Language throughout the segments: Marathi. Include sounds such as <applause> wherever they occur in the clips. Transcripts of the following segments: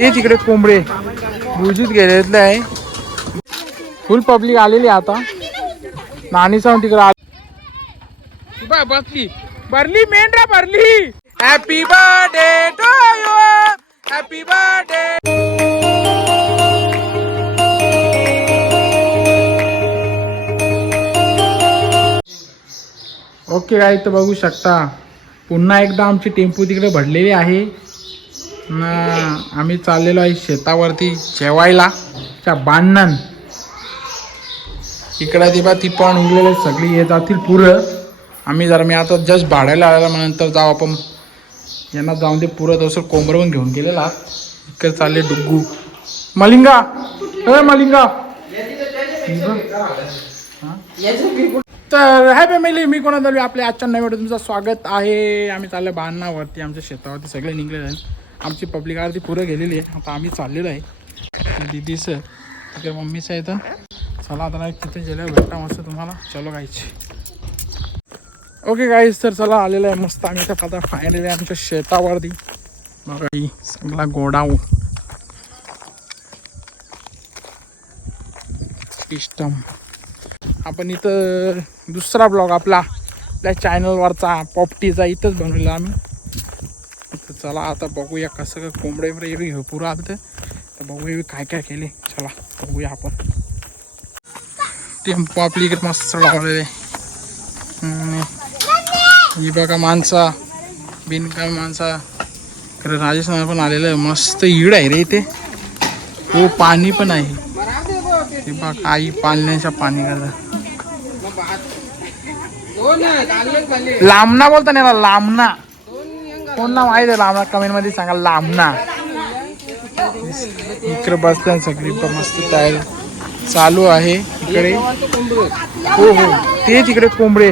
हे तिकडे कोंबडे. बुजीत गेलेले आहे. फुल पब्लिक आलेली आता. नानी सांग तिकडे आली. बसली. भरली मेंढरा भरली. Happy birthday to you happy birthday okay काय तर बघू शकता. पुन्हा एकदा आमची टेम्पो तिकडे भरलेली आहे. न आम्ही चाललेलो आहे शेतावरती जेवायला. त्या बांधण. इकडं ती बा ती पण उरलेले सगळी ये जातील पुरं. आम्ही जरा मी आता जस्ट भाड्याला आलेला मग नंतर जाऊ आपण. यांना जाऊन ते पुरं तसं कोंबरवून घेऊन गेलेला. इकडे चालले डुग्गू. मलिंगा! अरे मलिंगा! तर हाय फॅमिली मी कोणा तरी आपल्या आजच्या नव्या व्हिडिओ तुमचं स्वागत आहे. आम्ही चाललो बांधणावरती आमच्या शेतावरती सगळे निघलेले आहेत. आमची पब्लिक आरती पुरं गेलेली आहे. आता आम्ही चाललेलो आहे. दिदी सर तिकडे मम्मीचं आहे तर चला आता नाही तिथे गेल्या भेटता मस्त तुम्हाला. चलो गायची ओके गाईज तर चला आलेलं आहे मस्त. आम्ही तर आता फायनली आमच्या शेतावरती. बघा ही सगळा गोडाऊन सिस्टम आपण इथं दुसरा ब्लॉग आपला. आपल्या चॅनलवरचा पॉपटीचा इथंच बनवलेला आम्ही. तर चला आता बघूया कसं काय कोंबडे वगैरे घेऊ. पुरं आलं तर बघूया हे काय काय केले. चला बघूया आपण. टेम्पो आपली इकडे मस्त लावलेले ही बघा माणसा. बिनकामी माणसा. खरं राजस्थान पण आलेलं आहे. मस्त इड आहे रे इथे. हो पाणी पण आहे. ते बघ आई पालण्याच्या पाणी करत लांबना बोलता नाही ना लांबना कोण ना माहिती आहे लांबना कमेंटमध्ये सांगा लांबना इकडे बसल्या सगळी पण मस्त तयारी चालू आहे इकडे. हो हो ते तिकडे कोंबडे.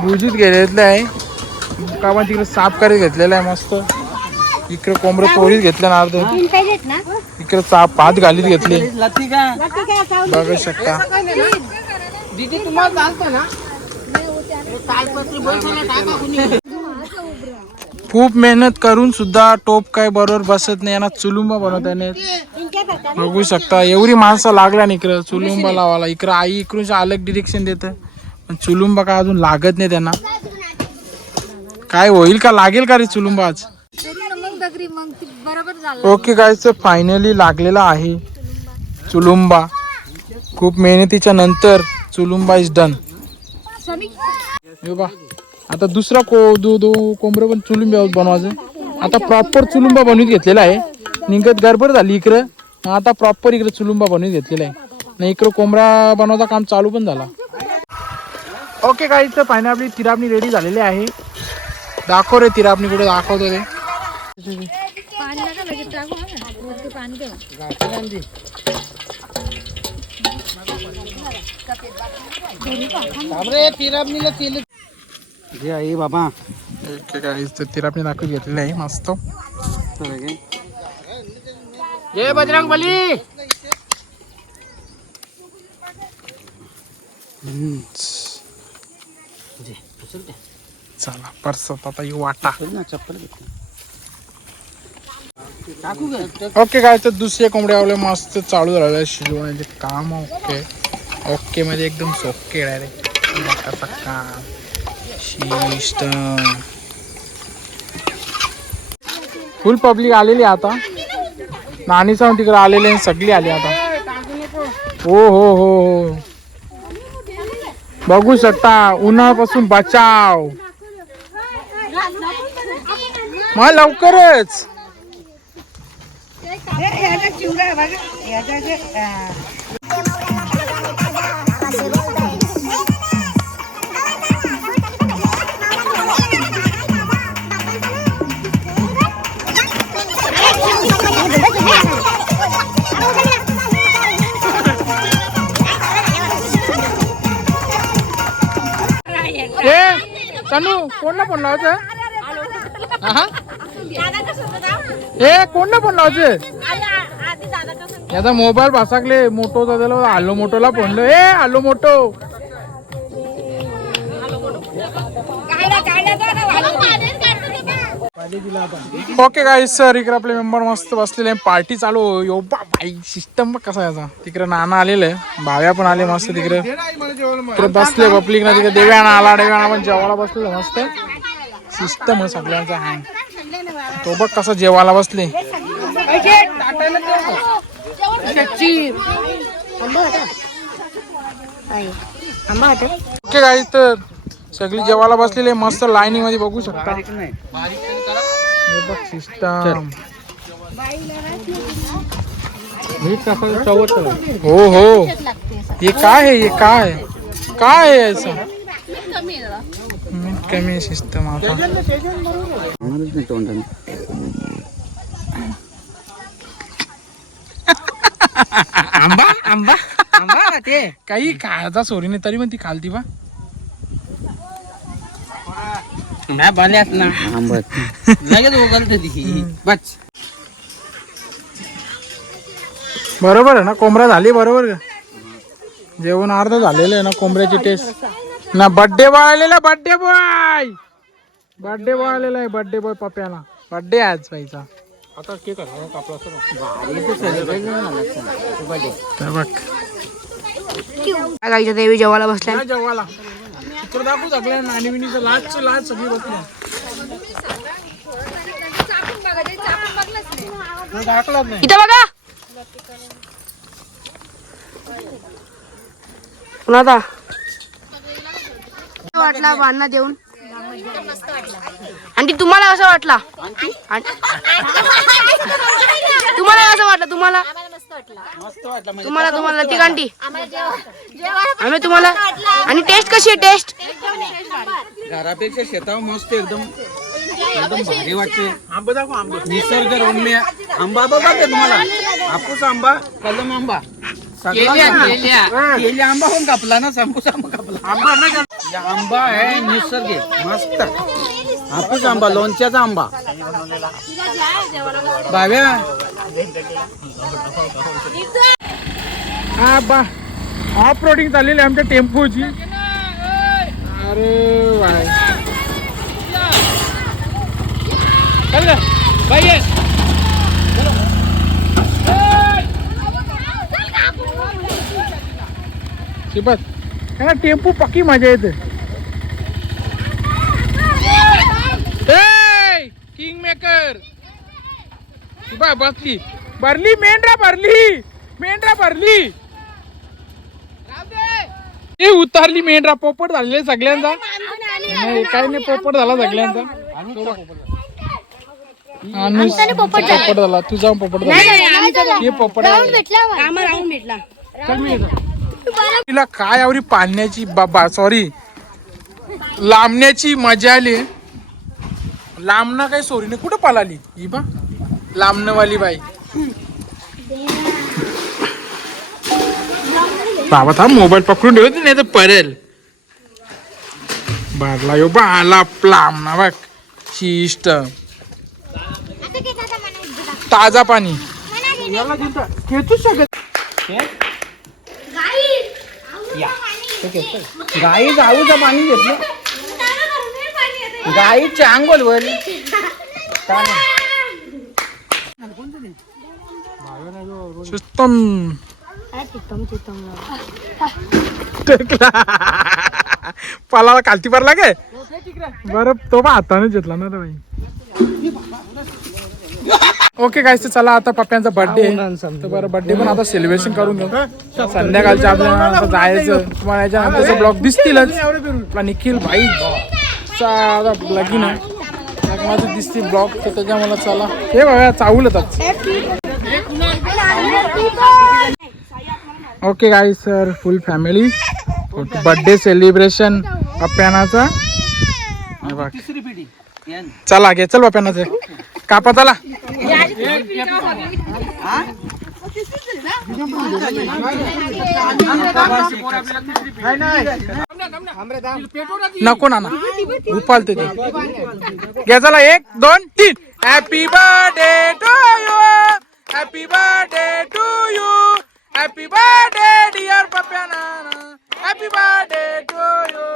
बुजीत गेलेले आहे. का पण तिकडे साफ करत घेतलेलं आहे मस्त. इकडे कोंबडे पोळीत घेतले ना अर्ध. इकडे साप भात घालीत घेतले? बघू शकता दीदी तुम्हाला चालतं ना खूप मेहनत करून सुद्धा टोप काय बरोबर बसत नाही. यांना चुलुंबा बनवता नाही बघू शकता एवढी माणसं लागल्या ना इकडं. चुलुंबा लावायला. इकडं आई इकडून अलग डिरेक्शन देत. पण चुलुंबा काय अजून लागत नाही त्यांना. काय होईल का? लागेल का रे चुलुंबा आज? ओके काय फायनली लागलेला आहे चुलुंबा. खूप मेहनतीच्या नंतर चुलुंबा इज डन बा आता दुसरा को दो दो कोंबडं पण चुलुंबा बनवायचं. आता प्रॉपर चुलुंबा बनवून घेतलेला आहे. निघत गडबड झाली इकडं. आता प्रॉपर इकडे चुलुंबा बनवून घेतलेला आहे. नाही इकडं कोंबडा बनवायचा काम चालू पण झाला. ओके काही तर फायनल आपली तिरापणी रेडी झालेली आहे. दाखव रे तिरापणी कुठे दाखवतो ते. जे आई बाबा। ओके काही तर तिरापणी दाखवून घेतलेली आहे मस्त. जय बजरंग बली! चला परसत आता येऊ वाटा. चप्पल ओके काय तर दुसरे कोंबडे आवले मस्त चालू आहे शिजवण्याचे काम ओके. ओके मध्ये एकदम सोके डायरेक्ट काम सिस्टम फुल पब्लिक आलेली आहे आता. नानी साऊंड तिकडे आलेले सगळी आली आता. हो हो हो हो. बघू शकता उन्हापासून बचाव. मग लवकरच. ए तनू कोणला फोन लावायचं हा ए कोणला फोन लावायचं याचा मोबाईल भासाकले मोठो झालेला आलो मोठोला फोनलो. ए आलो मोठो. ओके गाईस सर इकडे आपले मेंबर मस्त बसलेले पार्टी चालू. यो बाई सिस्टम बघ कसा याचा. तिकडे नाना आलेलं भाव्या पण आले मस्त तिकडे. तिकडे बसले पब्लिक ना तिकडे. देव्याना आला देव्याना पण जेवायला बसलेलं मस्त. सिस्टम आहे सगळ्यांचा. हँग तो बघ कसा जेवायला बसले. ओके गाईस तर सगळी जेवायला बसलेली आहे. मस्त लाईनी मध्ये बघू शकता. बघ सिस्टम हो हो. हे काय आहे हे काय काय आहे याचं? कमी सिस्टम आता. आंबा आंबा आंबा <laughs> ते काही खायचा सोरीने तरी पण ती खालती बा. नाही बाल्यात ना. आंबट लगेच उगलते ती. बस. बरोबर आहे ना कोंबडा झाली बरोबर का जेवण अर्ध झालेलं आहे ना कोंबड्याची टेस्ट ना बर्थडे बॉय आलेला बर्थडे बॉय बर्थडे बॉय आलेला आहे बर्थडे बॉय पप्याला बर्थडे आज पाहिजा आता केक कापला तर बघ. गाईच्या देवी जेवायला बसल्या? काय जेवायला. चित्र दाखवू सगळ्या नाणी विणीचं लाच लाच सगळी बसली दाखलाच नाही इथं बघा. कुणाचा वाटला देऊन. आणि तुम्हाला कसं वाटला? आणि- तुम्हाला कसं वाटलं तुम्हाला? तुम्हाला तुम्हाला ती कांटी आम्ही तुम्हाला आणि टेस्ट कशी आहे टेस्ट? घरापेक्षा शेतावर मस्त एकदम एकदम भारी वाटते. आंबे दाखव आंबे. निसर्ग रम्य आंबा बघा ते तुम्हाला. हापूस आंबा कलम आंबा. केली आंबा होऊन कापला ना संपूस आंबा कापला. आंबा नाही का? या आंबा आहे निसर्ग आहे. मस्त. हापूस आंबा लोणच्याचा आंबा. भाव्या. हा बा. ऑफ रोडिंग चाललेली आहे आमच्या टेम्पोची. अरे चल ग, बाई ये. शिपत त्यांना टेम्पो पक्की मजा येते किंग मेकर शिपा बसली. भरली मेंढरा भरली. मेंढरा भरली. ए उतारली मेंढरा. पोपट झालेले सगळ्यांचा. नाही काही नाही पोपट झाला सगळ्यांचा. अनुस पोपट झाला. तुझा पोपट झाला. हे पोपट झाला. चल मी येतो. तिला काय आवरी पाळण्याची बाबा सॉरी लांबण्याची मजा आली. लांबणं काही सोरीने कुठं पालाली? ही बा. लांबणवाली बाई. बाबा थांब मोबाईल पकडून ठेवते नाही तर परेल. बादला यो बा आला लांबना बघ. शिष्ट ताजा पाणी. खेचू शकत गाई जाऊचं पाणी घेतलं गाईच्या अंगोल वर सिस्टम टेकला. पालाला कालती भरला काय? बरं तो पण हाताने घेतला ना रे बाई. ओके काय चला आता पप्प्यांचा बर्थडे तर बरं बर्थडे पण आता सेलिब्रेशन करून घेऊ. संध्याकाळच्या आपल्याला जायचं. तुम्हाला याच्यानंतरचे ब्लॉग दिसतीलच. आपला निखिल भाई चा लगीन आहे लग्नाचं दिसतील ब्लॉग तर त्याच्या मला चला. हे बघा चावलंच okay guys sir full family birthday celebration यान. चला घे चल बाप्यानाचं कापा चला. नको ना उपालते ते. घ्या एक दोन तीन. Happy birthday to you happy birthday to you happy birthday dear Papya Nana happy birthday to you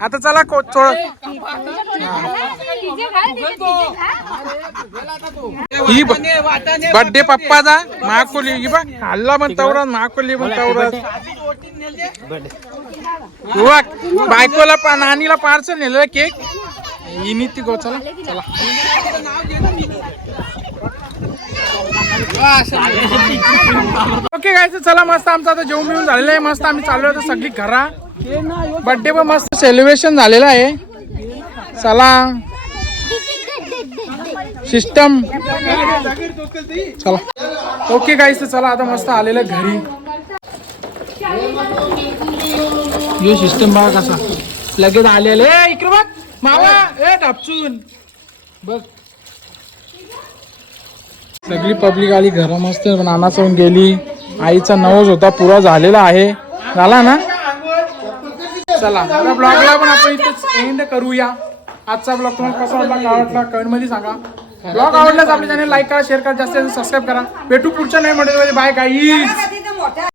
आता चला को ही बर्थडे पप्पाचा महाकोली. ही हल्ला पण तवरात महाकोली पण तवरात. बायकोला नानीला पार्सल नेलेला केक ही नीती गो चला. चला. ओके काय चला मस्त आमचं आता जेवण बिवून झालेलं आहे. मस्त आम्ही चाललो होतो सगळी घरा. बर्थडे पण मस्त सेलिब्रेशन झालेलं आहे. चला. सिस्टम चला. ओके गाईस तर चला आता मस्त आलेलं घरी. यो सिस्टम बघा कसा. लगेच आलेलं ए इकडे बघ. मावा ए टापचून बघ. सगळी पब्लिक आली घरा मस्त नाना जाऊन गेली. आईचा नवस होता पुरा झालेला आहे. झाला ना? चला आता ब्लॉगला पण आपण इथेच एंड करूया. आजचा ब्लॉग तुम्हाला कसा वाटला काय वाटला कमेंटमध्ये सांगा. ब्लॉग आवडला आपल्या चॅनल लाईक करा शेअर करा जास्त सबस्क्राईब करा. भेटू पुढच्या नाही म्हणजे बाय काही